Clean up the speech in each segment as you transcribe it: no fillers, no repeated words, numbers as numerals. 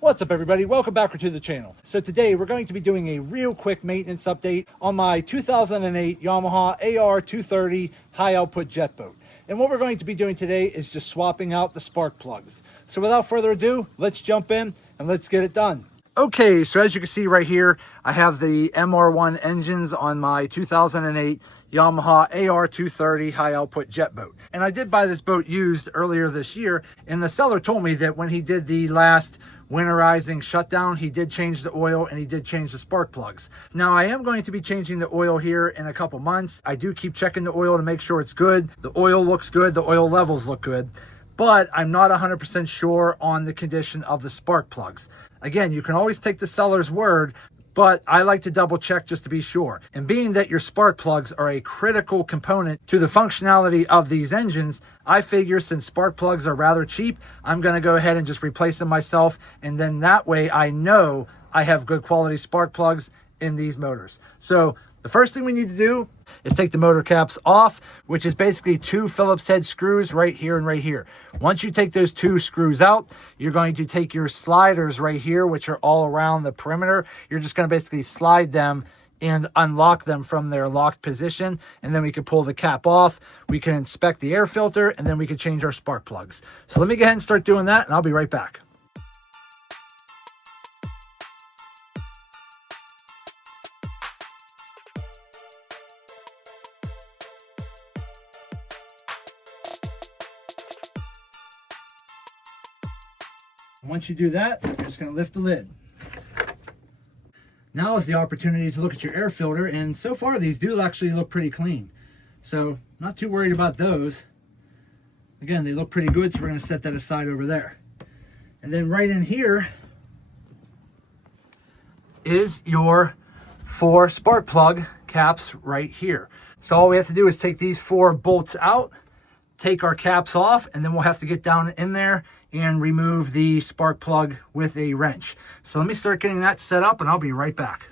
What's up everybody, welcome back to the channel. So today we're going to be doing a real quick maintenance update on my 2008 Yamaha AR230 high output jet boat. And what we're going to be doing today is just swapping out the spark plugs. So without further ado, let's jump in and let's get it done. Okay, so as you can see right here, I have the MR1 engines on my 2008 Yamaha AR230 high output jet boat. And I did buy this boat used earlier this year, and the seller told me that when he did the last winterizing shutdown, he did change the oil and he did change the spark plugs. Now I am going to be changing the oil here in a couple months. I do keep checking the oil to make sure it's good. The oil looks good, the oil levels look good, but I'm not 100% sure on the condition of the spark plugs. Again, you can always take the seller's word, but I like to double check just to be sure. And being that your spark plugs are a critical component to the functionality of these engines, I figure since spark plugs are rather cheap, I'm going to go ahead and just replace them myself. And then that way I know I have good quality spark plugs in these motors. So the first thing we need to do is take the motor caps off, which is basically two Phillips head screws right here and right here. Once you take those two screws out, you're going to take your sliders right here, which are all around the perimeter. You're just going to basically slide them and unlock them from their locked position. And then we can pull the cap off. We can inspect the air filter, and then we can change our spark plugs. So let me go ahead and start doing that, and I'll be right back. Once you do that, you're just going to lift the lid. Now is the opportunity to look at your air filter, and so far these do actually look pretty clean. So not too worried about those. Again, they look pretty good, so we're going to set that aside over there. And then right in here is your 4 spark plug caps right here. So all we have to do is take these 4 bolts out, take our caps off, and then we'll have to get down in there and remove the spark plug with a wrench. So let me start getting that set up and I'll be right back.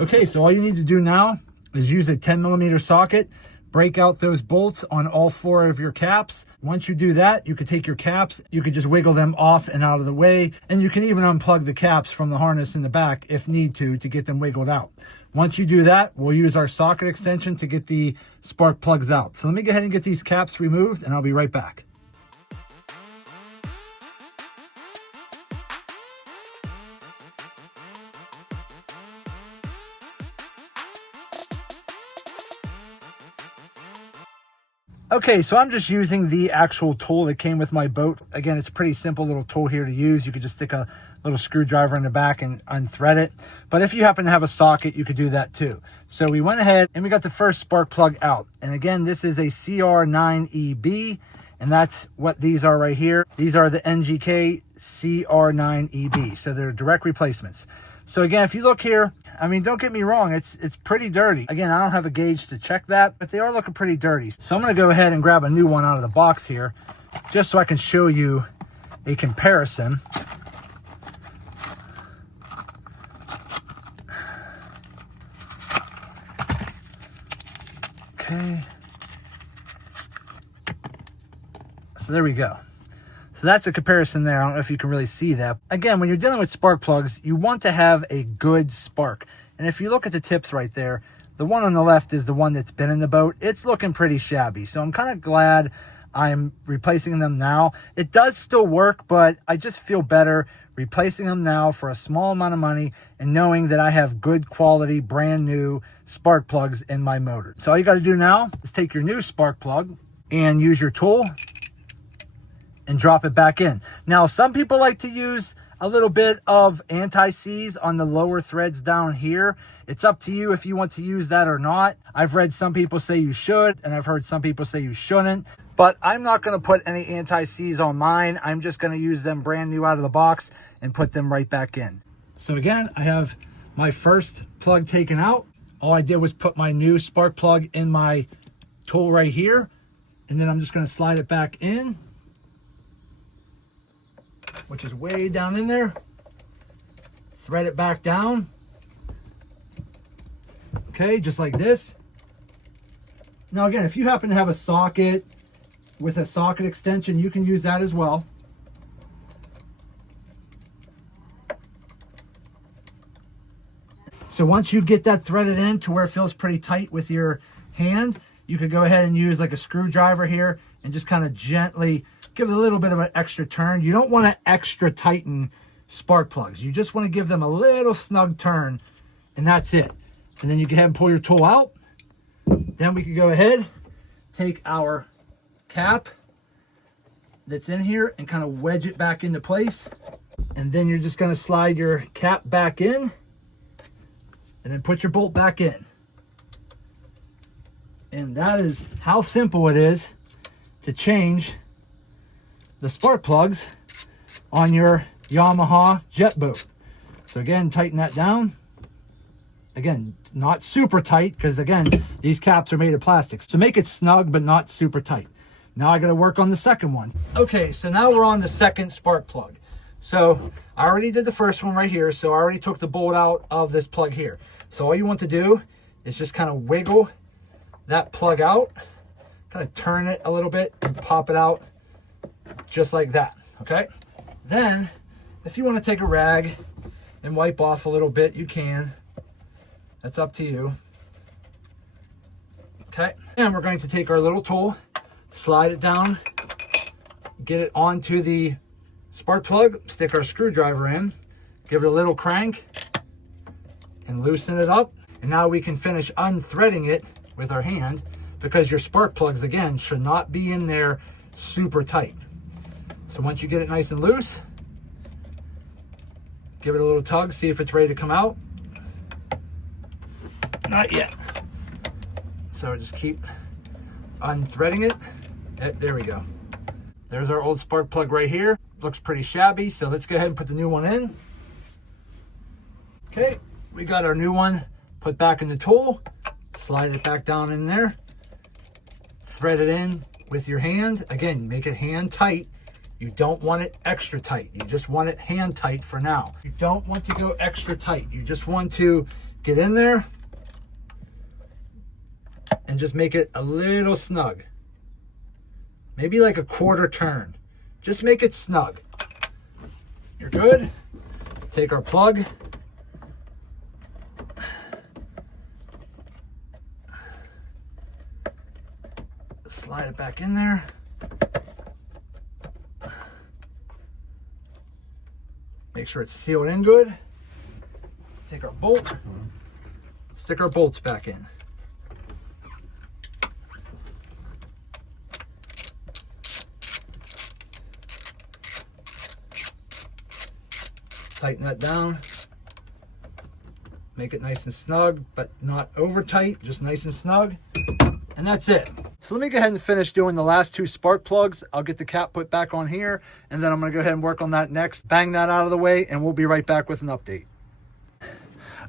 Okay, so all you need to do now is use a 10mm socket, break out those bolts on all 4 of your caps. Once you do that, you can take your caps, you can just wiggle them off and out of the way, and you can even unplug the caps from the harness in the back if need to get them wiggled out. Once you do that, we'll use our socket extension to get the spark plugs out. So let me go ahead and get these caps removed and I'll be right back. Okay, so I'm just using the actual tool that came with my boat. Again, it's a pretty simple little tool here to use. You could just stick a little screwdriver in the back and unthread it. But if you happen to have a socket, you could do that too. So we went ahead and we got the first spark plug out. And again, this is a CR9EB, and that's what these are right here. These are the NGK CR9EB. So they're direct replacements. So again, if you look here, I mean, don't get me wrong, it's pretty dirty. Again, I don't have a gauge to check that, but they are looking pretty dirty. So I'm going to go ahead and grab a new one out of the box here, just so I can show you a comparison. Okay. So there we go. So that's a comparison there. I don't know if you can really see that. Again, when you're dealing with spark plugs, you want to have a good spark. And if you look at the tips right there, the one on the left is the one that's been in the boat. It's looking pretty shabby. So I'm kind of glad I'm replacing them now. It does still work, but I just feel better replacing them now for a small amount of money and knowing that I have good quality, brand new spark plugs in my motor. So all you got to do now is take your new spark plug and use your tool and drop it back in. Now, some people like to use a little bit of anti-seize on the lower threads down here. It's up to you if you want to use that or not. I've read some people say you should, and I've heard some people say you shouldn't, but I'm not gonna put any anti-seize on mine. I'm just gonna use them brand new out of the box and put them right back in. So again, I have my first plug taken out. All I did was put my new spark plug in my tool right here, and then I'm just gonna slide it back in, which is way down in there. Thread it back down. Okay, just like this. Now again, if you happen to have a socket with a socket extension, you can use that as well. So once you get that threaded in to where it feels pretty tight with your hand, you could go ahead and use like a screwdriver here and just kind of gently give it a little bit of an extra turn. You don't want to extra tighten spark plugs. You just want to give them a little snug turn, and that's it. And then you go ahead and pull your tool out. Then we can go ahead, take our cap that's in here and kind of wedge it back into place. And then you're just going to slide your cap back in and then put your bolt back in. And that is how simple it is to change the spark plugs on your Yamaha Jet Boat. So again, tighten that down. Again, not super tight, because again, these caps are made of plastic. So make it snug, but not super tight. Now I got to work on the second one. Okay, so now we're on the second spark plug. So I already did the first one right here. So I already took the bolt out of this plug here. So all you want to do is just kind of wiggle that plug out, kind of turn it a little bit and pop it out just like that. Okay. Then if you want to take a rag and wipe off a little bit, you can. That's up to you. Okay. And we're going to take our little tool, slide it down, get it onto the spark plug, stick our screwdriver in, give it a little crank and loosen it up. And now we can finish unthreading it with our hand, because your spark plugs, again, should not be in there super tight. So once you get it nice and loose, give it a little tug, see if it's ready to come out. Not yet. So just keep unthreading it. There we go. There's our old spark plug right here. Looks pretty shabby, so let's go ahead and put the new one in. Okay, we got our new one put back in the tool. Slide it back down in there. Thread it in with your hand. Again, make it hand tight. You don't want it extra tight. You just want it hand tight for now. You don't want to go extra tight. You just want to get in there and just make it a little snug. Maybe like a quarter turn. Just make it snug. You're good. Take our plug. Slide it back in there. Make sure it's sealed in good. Take our bolt, stick our bolts back in. Tighten that down. Make it nice and snug, but not over tight, just nice and snug. And that's it. So let me go ahead and finish doing the last two spark plugs. I'll get the cap put back on here, and then I'm gonna go ahead and work on that next. Bang that out of the way, and we'll be right back with an update.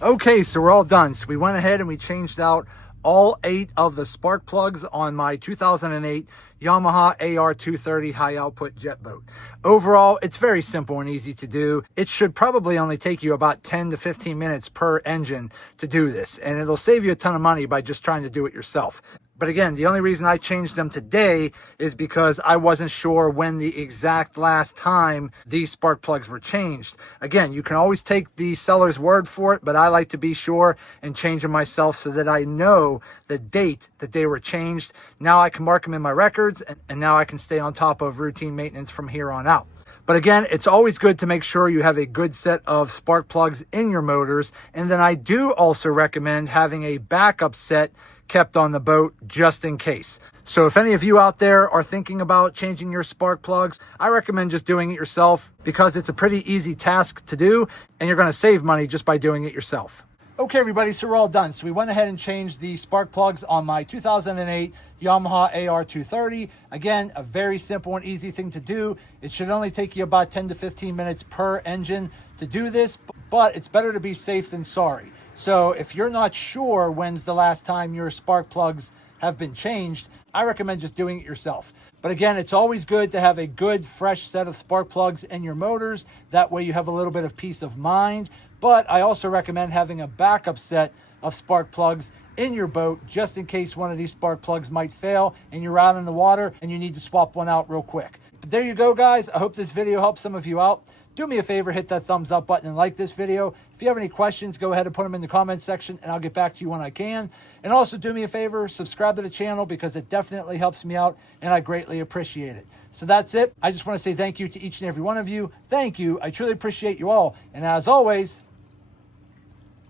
Okay, so we're all done. So we went ahead and we changed out all 8 of the spark plugs on my 2008 Yamaha AR230 high output jet boat. Overall, it's very simple and easy to do. It should probably only take you about 10 to 15 minutes per engine to do this, and it'll save you a ton of money by just trying to do it yourself. But again, the only reason I changed them today is because I wasn't sure when the exact last time these spark plugs were changed. Again, you can always take the seller's word for it, but I like to be sure and change them myself so that I know the date that they were changed. Now I can mark them in my records, and now I can stay on top of routine maintenance from here on out. But again, it's always good to make sure you have a good set of spark plugs in your motors. And then I do also recommend having a backup set kept on the boat just in case. So if any of you out there are thinking about changing your spark plugs, I recommend just doing it yourself, because it's a pretty easy task to do and you're going to save money just by doing it yourself. Okay, everybody, so we're all done. So we went ahead and changed the spark plugs on my 2008 Yamaha AR230. Again, a very simple and easy thing to do. It should only take you about 10 to 15 minutes per engine to do this, but it's better to be safe than sorry. So if you're not sure when's the last time your spark plugs have been changed, I recommend just doing it yourself. But again, it's always good to have a good, fresh set of spark plugs in your motors. That way you have a little bit of peace of mind. But I also recommend having a backup set of spark plugs in your boat, just in case one of these spark plugs might fail and you're out in the water and you need to swap one out real quick. But there you go, guys. I hope this video helps some of you out. do me a favor, hit that thumbs up button and like this video. If you have any questions, go ahead and put them in the comments section and I'll get back to you when I can. And also do me a favor, subscribe to the channel because it definitely helps me out and I greatly appreciate it. So that's it. I just want to say thank you to each and every one of you. Thank you. I truly appreciate you all. And as always,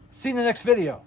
see you in the next video.